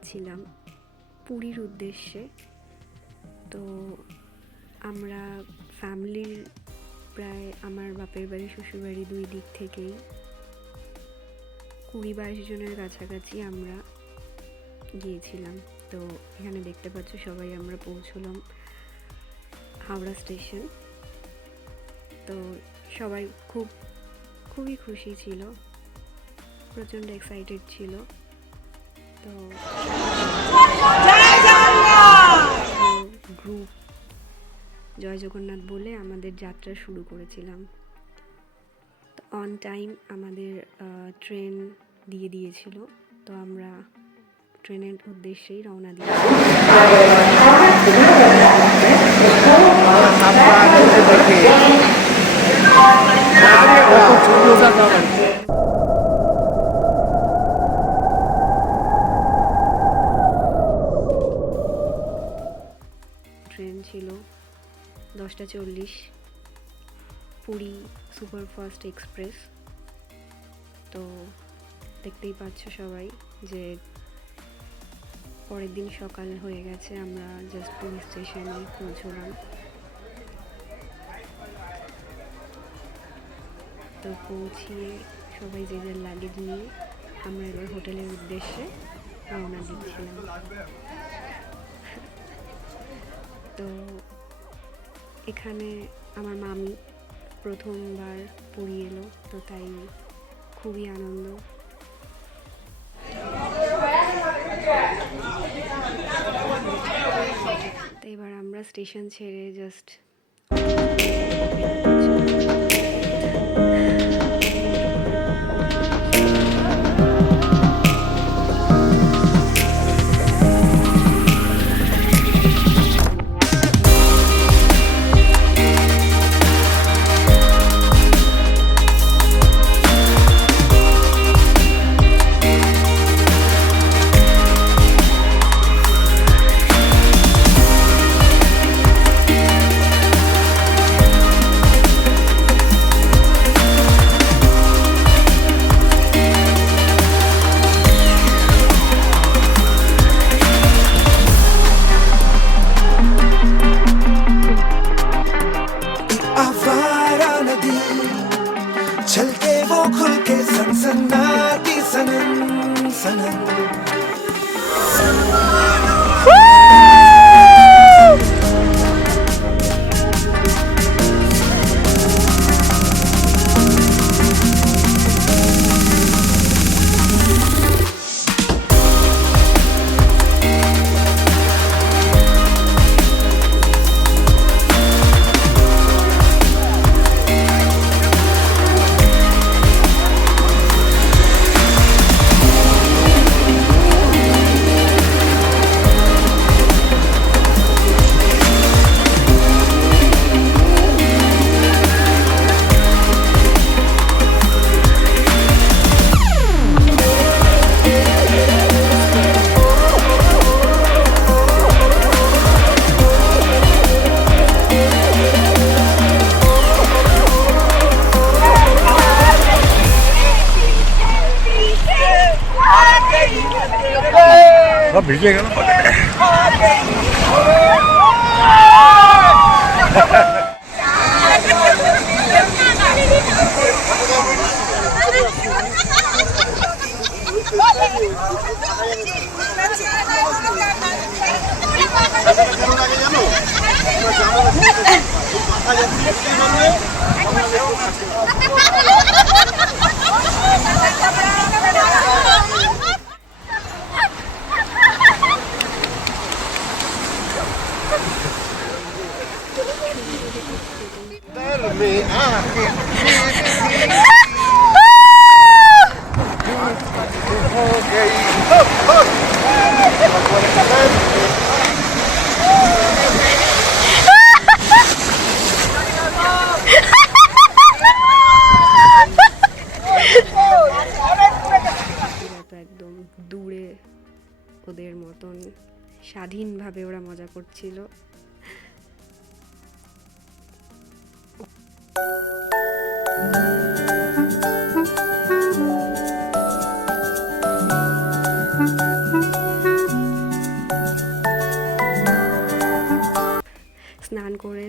যাচ্ছিলাম পুরীর উদ্দেশ্যে। তো আমরা ফ্যামিলির প্রায় আমার বাপের বাড়ি শ্বশুরবাড়ি দুই দিক থেকেই 20-22 জনের কাছাকাছি আমরা গিয়েছিলাম। তো এখানে দেখতে পাচ্ছ সবাই আমরা পৌঁছলাম হাওড়া স্টেশন। তো সবাই খুবই খুশি ছিল, প্রচণ্ড এক্সাইটেড ছিল। তো গ্রুপ জয় জগন্নাথ বলে আমাদের যাত্রা শুরু করেছিলাম। তো অন টাইম আমাদের ট্রেন দিয়ে দিয়েছিল, তো আমরা ট্রেনের উদ্দেশ্যেই রওনা দিয়েছি। ট্রেন ছিল 10:40, পুরী সুপারফাস্ট এক্সপ্রেস। তো দেখতেই পাচ্ছ সবাই যে পরের দিন সকাল হয়ে গেছে, আমরা জাস্ট পুরী স্টেশনে পৌঁছলাম। তো পৌঁছিয়ে সবাই যে যার লাগেজ নিয়ে আমরা এবার হোটেলের উদ্দেশ্যে রওনা দিচ্ছিলাম। তো এখানে আমার মামি প্রথমবার পুরী এলো, তো তাই খুবই আনন্দ। তো এবার আমরা স্টেশন ছেড়ে জাস্ট छलके वो खुल के सनसनाती सनन सनन। सब भिजेगा ना একদম দূরে ওদের মতন স্বাধীনভাবে ওরা মজা করছিল।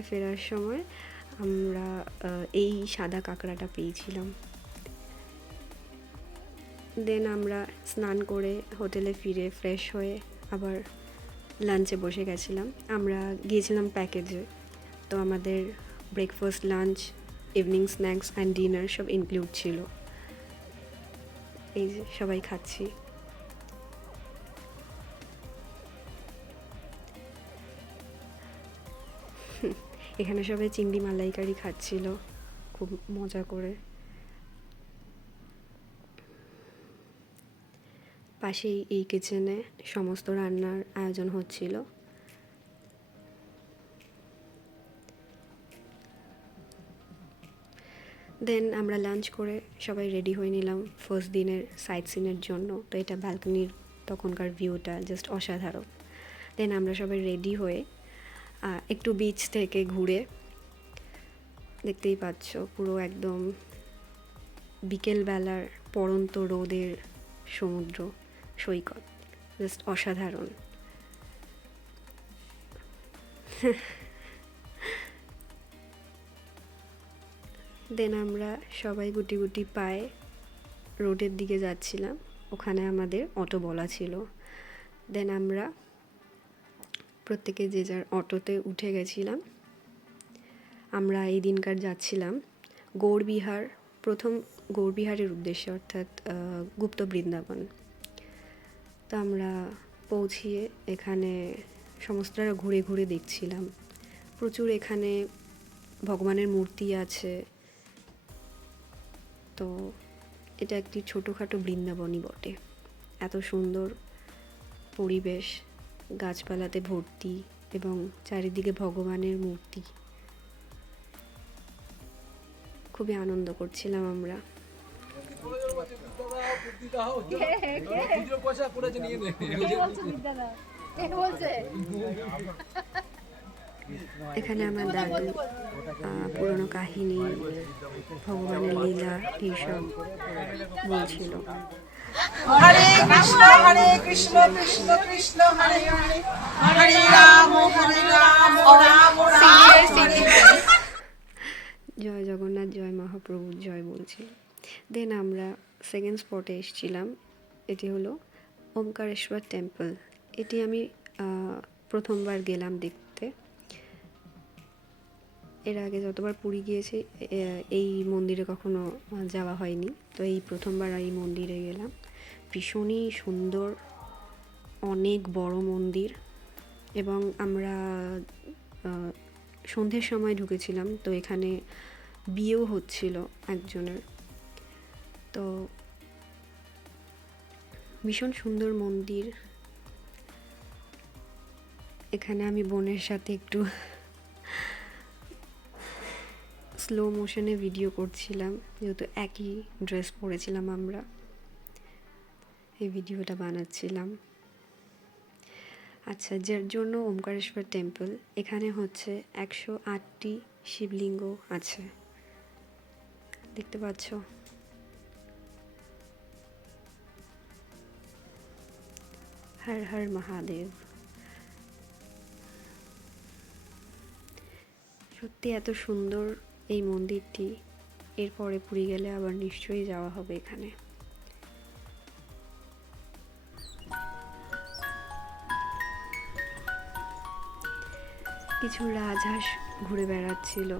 বাসায় ফেরার সময় আমরা এই সাদা কাঁকড়াটা পেয়েছিলাম। দেন আমরা স্নান করে হোটেলে ফিরে ফ্রেশ হয়ে আবার লাঞ্চে বসে গেছিলাম। আমরা গিয়েছিলাম প্যাকেজে, তো আমাদের breakfast, lunch, evening snacks and dinner সব ইনক্লুড ছিল। এই যে সবাই খাচ্ছি। এখানে সবাই চিংড়ি মালাইকারি খাচ্ছিল খুব মজা করে। পাশেই এই কিচেনে সমস্ত রান্নার আয়োজন হচ্ছিল। দেন আমরা লাঞ্চ করে সবাই রেডি হয়ে নিলাম ফার্স্ট দিনের সাইট সিনের জন্য। তো এটা ব্যালকনির তখনকার ভিউটা জাস্ট অসাধারণ। দেন আমরা সবাই রেডি হয়ে একটু বিচ থেকে ঘুরে, দেখতেই পাচ্ছ পুরো একদম বিকেলবেলার পড়ন্ত রোদের সমুদ্র সৈকত, জাস্ট অসাধারণ। দেন আমরা সবাই গুটি গুটি পায়ে রোডের দিকে যাচ্ছিলাম, ওখানে আমাদের অটো বলা ছিল। দেন আমরা প্রত্যেকে যে যার অটোতে উঠে গেছিলাম। আমরা এই দিনকার যাচ্ছিলাম গৌড়বিহার, প্রথম গৌড়বিহারের উদ্দেশ্যে, অর্থাৎ গুপ্ত বৃন্দাবন। তো আমরা পৌঁছিয়ে এখানে সমস্তটা ঘুরে ঘুরে দেখছিলাম। প্রচুর এখানে ভগবানের মূর্তি আছে। তো এটা একটি ছোটোখাটো বৃন্দাবনই বটে। এত সুন্দর পরিবেশ, গাছপালাতে ভর্তি এবং চারিদিকে ভগবানের মূর্তি। খুবই আনন্দ করছিলাম আমরা। এখানে আমার দাদু পুরনো কাহিনী, ভগবানের লীলা এইসব বলছিল। হরে কৃষ্ণ কৃষ্ণ কৃষ্ণ হরে হরে, হরে রাম রাম রাম। জয় জগন্নাথ, জয় মহাপ্রভু, জয় বলছিল। দেন আমরা সেকেন্ড স্পটে এসেছিলাম। এটি হলো ওমকারেশ্বর টেম্পল। এটি আমি প্রথমবার গেলাম দেখতে। এর আগে যতবার পুরী গিয়েছি এই মন্দিরে কখনো যাওয়া হয়নি, তো এই প্রথমবার এই মন্দিরে গেলাম। ভীষণই সুন্দর, অনেক বড় মন্দির। এবং আমরা সন্ধ্যের সময় ঢুকেছিলাম, তো এখানে বিয়েও হচ্ছিল একজনের। তো ভীষণ সুন্দর মন্দির। এখানে আমি বোনের সাথে একটু স্লো মোশনে ভিডিও করছিলাম, যেহেতু একই ড্রেস পরেছিলাম আমরা, এই ভিডিওটা বানাচ্ছিলাম। আচ্ছা, যার জন্য ওমকারেশ্বর টেম্পল, এখানে হচ্ছে 108টি শিবলিঙ্গ আছে, দেখতে পাচ্ছ। হর হর মহাদেব। সত্যি এত সুন্দর এই মন্দিরটি। এরপরে পুরী গেলে আবার নিশ্চয়ই যাওয়া হবে এখানে। কিছু রাজহাঁস ঘুরে বেড়াচ্ছিল।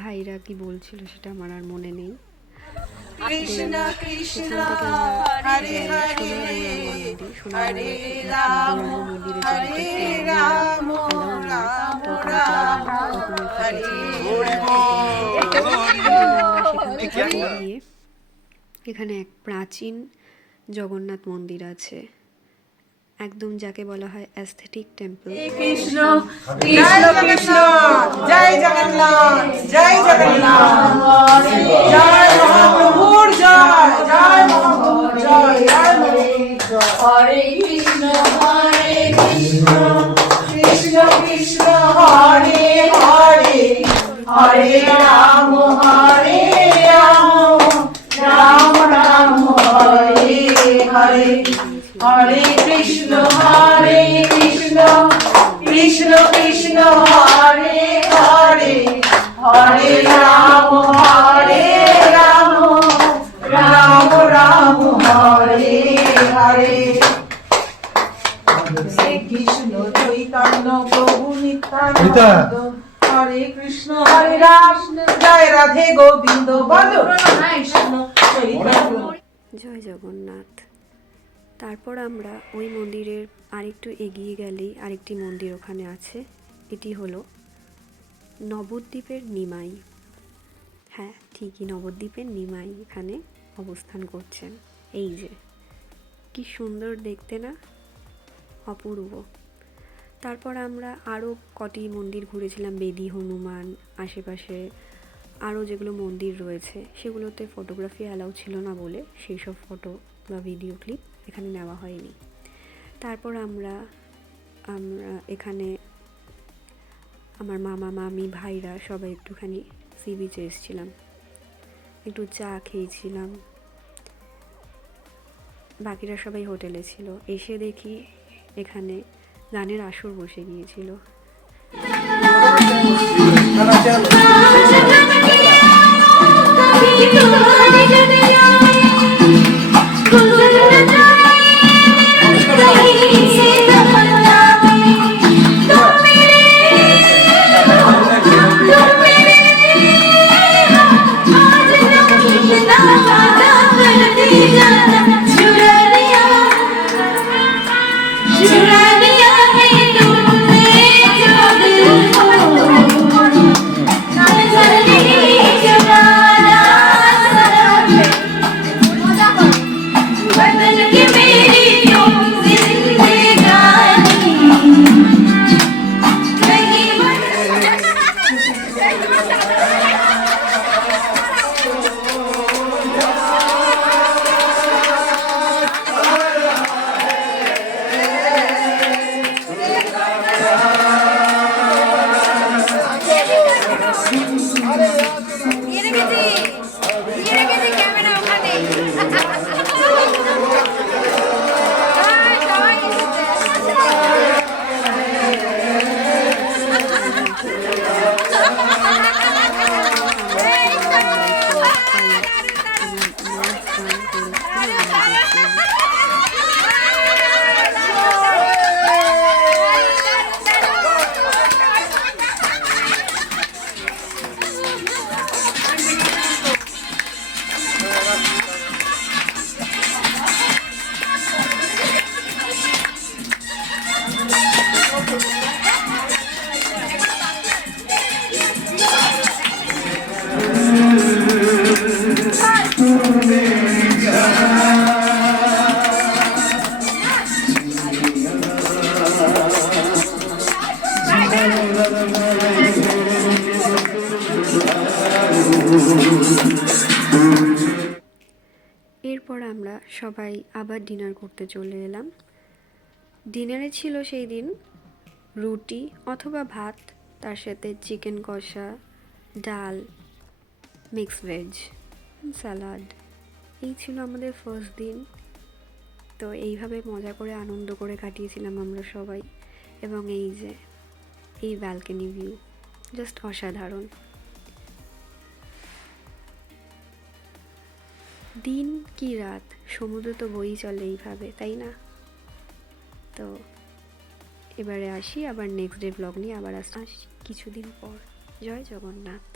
ভাইরা কি বলছিল সেটা আমার আর মনে নেই। কৃষ্ণ কৃষ্ণ হরে হরে, হরে রাম হরে রাম রাম রাম হরে হরে। এখানে এক প্রাচীন জগন্নাথ মন্দির আছে, একদম যাকে বলা হয় অ্যাস্থেটিক টেম্পল। কৃষ্ণ কৃষ্ণ কৃষ্ণ, জয় জগন্নাথ জয় জগন্নাথ, জয় মহাপ্রভুর জয়, জয় মহাপ্রভুর জয়, জয় হরে কৃষ্ণ কৃষ্ণ কৃষ্ণ হরে হরে, হরে রাম রাম রাম হরে হরে কৃষ্ণ কৃষ্ণ কৃষ্ণ হরে হরে হরে রাম রাম রাম হরে হরে শ্রী কৃষ্ণ চৈতন্য প্রভু নিত্যানন্দ হরে কৃষ্ণ হরে রাম জয় রাধে গোবিন্দ বলো কৃষ্ণ চৈতন্য। জয় জগন্নাথ। তারপর আমরা ওই মন্দিরের আরেকটু এগিয়ে গেলেই আরেকটি মন্দির ওখানে আছে। এটি হলো নবদ্বীপের নিমাই। হ্যাঁ, ঠিকই, নবদ্বীপের নিমাই এখানে অবস্থান করছেন। এই যে কি সুন্দর দেখতে না, অপূর্ব। তারপর আমরা আরও কটি মন্দির ঘুরেছিলাম, বেদি, হনুমান, আশেপাশে আরও যেগুলো মন্দির রয়েছে সেগুলোতে ফটোগ্রাফি অ্যালাউ ছিল না বলে সেই সব ফটো বা ভিডিও ক্লিপ এখানে নেওয়া হয়নি। তারপর আমরা এখানে আমার মামা, মামি, ভাইরা সবাই একটুখানি সি বিচে এসেছিলাম, একটু চা খেয়েছিলাম। বাকিরা সবাই হোটেলে ছিল। এসে দেখি এখানে গানের আসর বসে গিয়েছিল। এরপর আমরা সবাই আবার ডিনার করতে চলে এলাম। ডিনারে ছিল সেই দিন রুটি অথবা ভাত, তার সাথে চিকেন কষা, ডাল, মিক্স ভেজ, স্যালাড। এই ছিল আমাদের ফার্স্ট দিন। তো এইভাবে মজা করে আনন্দ করে কাটিয়েছিলাম আমরা সবাই। এবং এই যে এই ব্যালকনি ভিউ জাস্ট অসাধারণ। দিন কি রাত, সমুদ্র তো বই চলে এইভাবে, তাই না? তো এবারে আসি, আবার নেক্সট ডে ব্লগ নিয়ে আবার আসছি কিছুদিন পর। জয় জগন্নাথ।